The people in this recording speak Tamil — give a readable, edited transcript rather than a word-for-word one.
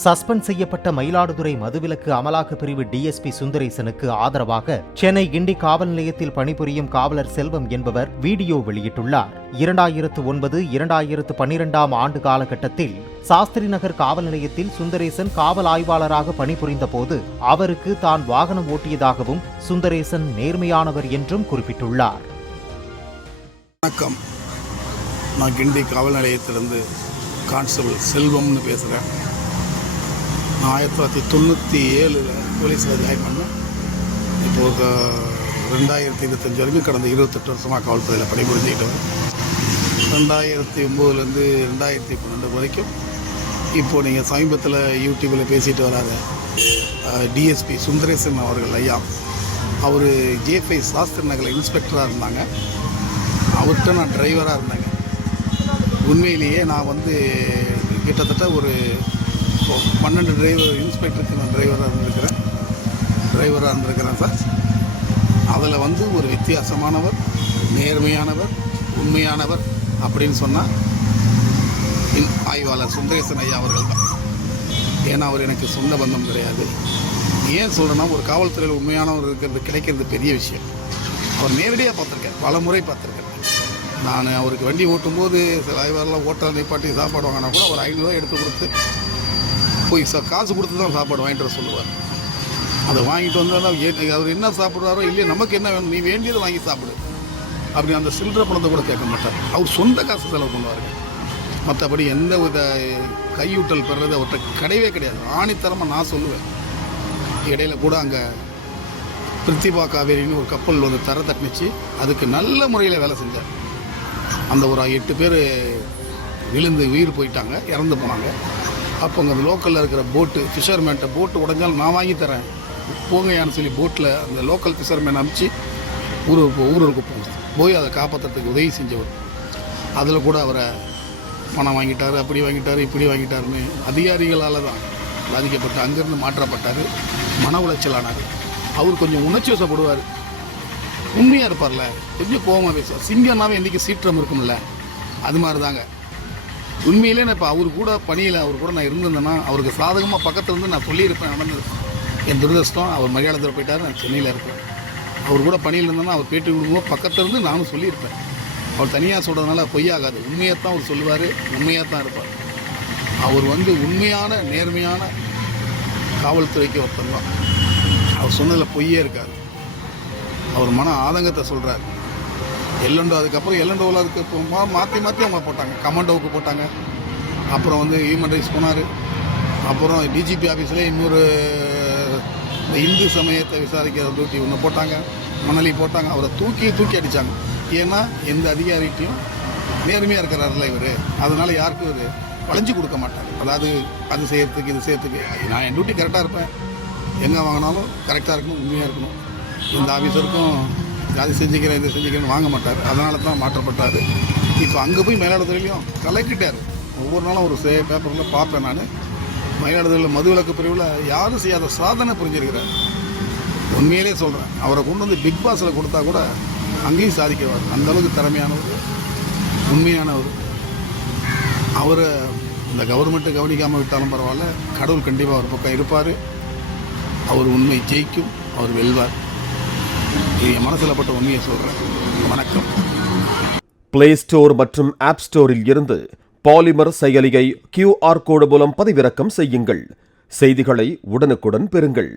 சஸ்பெண்ட் செய்யப்பட்ட மயிலாடுதுறை மதுவிலக்கு அமலாக்க பிரிவு டிஎஸ்பி சுந்தரேசனுக்கு ஆதரவாக சென்னை கிண்டி காவல் நிலையத்தில் பணிபுரியும் காவலர் செல்வம் என்பவர் வீடியோ வெளியிட்டுள்ளார். 2009-2012 ஆண்டு காலகட்டத்தில் சாஸ்திரி நகர் காவல் நிலையத்தில் சுந்தரேசன் காவல் ஆய்வாளராக பணிபுரிந்த போது அவருக்கு தான் வாகனம் ஓட்டியதாகவும் சுந்தரேசன் நேர்மையானவர் என்றும் குறிப்பிட்டுள்ளார். வணக்கம், நான் கிண்டி காவல் நிலையத்திலிருந்து கான்ஸ்டபிள் செல்வம்னு பேசுகிறேன். நான் 1997 போலீஸில் ஜாயின் பண்ணேன். இப்போது 2025 வரைக்கும் கடந்த 28 வருஷமாக காவல்துறையில் பணிபுரிஞ்சுக்கிட்டேன். 2009 2012 வரைக்கும் இப்போது நீங்கள் சமீபத்தில் யூடியூப்பில் பேசிட்டு வராத டிஎஸ்பி சுந்தரேசன் அவர்கள் ஐயா, அவர் ஜே5 சாஸ்திரி நகரில் இன்ஸ்பெக்டராக இருந்தாங்க. அவர்கிட்ட நான் டிரைவராக இருந்தேங்க. உண்மையிலேயே நான் கிட்டத்தட்ட ஒரு 12 இன்ஸ்பெக்டருக்கு நான் டிரைவராக இருந்திருக்கிறேன் சார். அதில் ஒரு வித்தியாசமானவர், நேர்மையானவர், உண்மையானவர் அப்படின்னு சொன்னால் ஆய்வாளர் சுந்தரேசன் ஐயா அவர்கள் தான். ஏன்னா அவர் எனக்கு சொந்த பந்தம் கிடையாது. ஏன் சொல்கிறேன்னா, ஒரு காவல்துறையில் உண்மையானவர் கிடைக்கிறது பெரிய விஷயம். அவர் நேரடியாக பார்த்துருக்கேன், பல முறை பார்த்துருக்கேன். நான் அவருக்கு வண்டி ஓட்டும்போது சில ஆய்வாளர்லாம் ஓட்டால் நிப்பாட்டி சாப்பாடு வாங்கினா கூட ஒரு 500 ரூபா எடுத்து கொடுத்து போய் காசு கொடுத்து தான் சாப்பாடு வாங்கிட்டு வர சொல்லுவார். அதை வாங்கிட்டு வந்தாலும் அவர் என்ன சாப்பிட்றாரோ இல்லையோ, நமக்கு என்ன வேணும், நீ வேண்டியதை வாங்கி சாப்பிடு அப்படி அந்த சில்லறை பணத்தை கூட கேட்க மாட்டார். அவர் சொந்த காசு செலவு பண்ணுவாருங்க. மற்றபடி எந்த வித கையூட்டல் பெறுறது அவர்கிட்ட கிடையவே கிடையாது. ஆணித்தரமாக நான் சொல்லுவேன். இடையில கூட அங்கே பிரித்திபா காவேரின்னு ஒரு கப்பல் தர தட்டுச்சு. அதுக்கு நல்ல முறையில் வேலை செஞ்சார். அந்த ஒரு 8 பேர் விழுந்து உயிர் போயிட்டாங்க, இறந்து போனாங்க. அப்போ அங்கே லோக்கலில் இருக்கிற போட்டு ஃபிஷர்மேன்ட்ட போட்டு உடஞ்சாலும் நான் வாங்கி தரேன் போங்கயான்னு சொல்லி போட்டில் அந்த லோக்கல் ஃபிஷர்மேன் அனுப்பிச்சு ஊருக்கு போய் அதை காப்பாற்றுறதுக்கு உதவி செஞ்சவர். அதில் கூட அவரை பணம் வாங்கிட்டார், அப்படி வாங்கிட்டார், இப்படி வாங்கிட்டாருன்னு அதிகாரிகளால் தான் பாதிக்கப்பட்டு அங்கேருந்து மாற்றப்பட்டார். மன உளைச்சலானார். அவர் கொஞ்சம் உணர்ச்சி வசப்படுவார், உண்மையாக இருப்பார்ல, கொஞ்சம் கோபமாக பேசுவார். சிங்கம்னாவே இன்றைக்கி சீற்றம் இருக்கும்ல, அது மாதிரி தாங்க. உண்மையிலே நான் இப்போ அவர் கூட பணியில் நான் இருந்திருந்தேன்னா அவருக்கு சாதகமாக பக்கத்தில் இருந்து நான் சொல்லியிருப்பேன். நடந்தது என் துரதிர்ஷ்டம். அவர் மரியாதை போயிட்டார், நான் சென்னையில் இருக்கிறேன். அவர் கூட பணியில் இருந்தேன்னா அவர் பேட்டி கொடுக்கும்போது பக்கத்தில் இருந்து நானும் சொல்லியிருப்பேன். அவர் தனியாக சொல்கிறதுனால பொய்யாகாது. உண்மையாக தான் அவர் சொல்லுவார், உண்மையாக தான் இருப்பார். அவர் உண்மையான நேர்மையான காவல்துறைக்கு ஒருத்தர் தான். அவர் சொன்னதில் பொய்யே இருக்காது. அவர் மன ஆதங்கத்தை சொல்கிறார். எல்லண்டோ, அதுக்கப்புறம் எல்லண்டோவில் அதுக்கு மாற்றி அவங்க போட்டாங்க. கமாண்டோவுக்கு போட்டாங்க. அப்புறம் ஹியூமன் ரைட்ஸ் போனார். அப்புறம் டிஜிபி ஆஃபீஸில் இன்னொரு இந்து சமயத்தை விசாரிக்கிற டியூட்டி ஒன்று போட்டாங்க. மணலி போட்டாங்க. அவரை தூக்கி அடித்தாங்க. ஏன்னா எந்த அதிகாரிகிட்டையும் நேர்மையாக இருக்கிறாரில்ல இவர், அதனால் யாருக்கும் இவர் வளைஞ்சு கொடுக்க மாட்டார். அதாவது அது செய்யறதுக்கு இது செய்யறதுக்கு நான் என் டியூட்டி கரெக்டாக இருப்பேன். எங்கே வாங்கினாலும் கரெக்டாக இருக்கணும், உண்மையாக இருக்கணும். இந்த ஆஃபீஸருக்கும் அது செஞ்சுக்கிறேன் இது செஞ்சுக்கிறேன்னு வாங்க மாட்டார். அதனால தான் மாற்றப்பட்டார். இப்போ அங்கே போய் மயிலாடுதுறையிலையும் கலக்கிட்டார். ஒவ்வொரு நாளும் ஒரு பேப்பரில் பார்ப்பேன் நான். மயிலாடுதுறையில் மதுவிலக்கு பிரிவில் யாரும் செய்யாத சாதனை புரிஞ்சிருக்கிறார். உண்மையிலே சொல்கிறேன், அவரை கொண்டு பிக் பாஸில் கொடுத்தா கூட அங்கேயும் சாதிக்கவார். அந்தளவுக்கு திறமையானவர், உண்மையானவர். அவரை இந்த கவர்மெண்ட்டு கவனிக்காமல் விட்டாலும் பரவாயில்ல, கடவுள் கண்டிப்பாக அவர் பக்கம் இருப்பார். அவர் உண்மை ஜெயிக்கும், அவர் வெல்வார். என் மனசில் பட்ட உண்மையை சொல்கிறேன். வணக்கம். பிளே ஸ்டோர் மற்றும் ஆப் ஸ்டோரில் இருந்து பாலிமர் செயலியை QR கோடு மூலம் பதிவிறக்கம் செய்யுங்கள். செய்திகளை உடனுக்குடன் பெறுங்கள்.